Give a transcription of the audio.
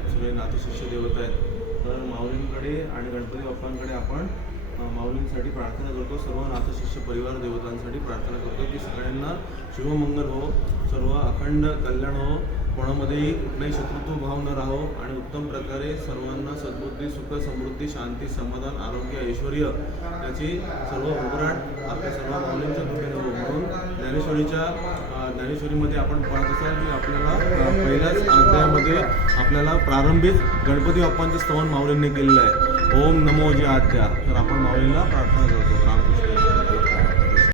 आहेत, सगळे नाथशिष्य देवता आहेत. तर माऊलींकडे आणि गणपती बाप्पांकडे आपण माऊलींसाठी प्रार्थना करतो. सर्व नाथशिष्य परिवार देवतांसाठी प्रार्थना करतो की सगळ्यांना शिवमंगल हो, सर्व अखंड कल्याण हो, कोणामध्येही कुठलाही शत्रुत्व भाव न राहो आणि उत्तम प्रकारे सर्वांना सद्बुद्धी, सुख, समृद्धी, शांती, समाधान, आरोग्य, ऐश्वर याची सर्व भरभराट आपल्या सर्व माऊलींच्या कृपेने हो. म्हणून ज्ञानेश्वरीमध्ये आपण पाहत असाल की आपल्याला पहिल्याच अध्यायामध्ये आपल्याला प्रारंभीच गणपती बाप्पांचं स्तवन माऊलींनी केलेलं आहे. ओम नमो जे आद्या. तर आपण माऊलींना प्रार्थना करतो. रामकृष्ण.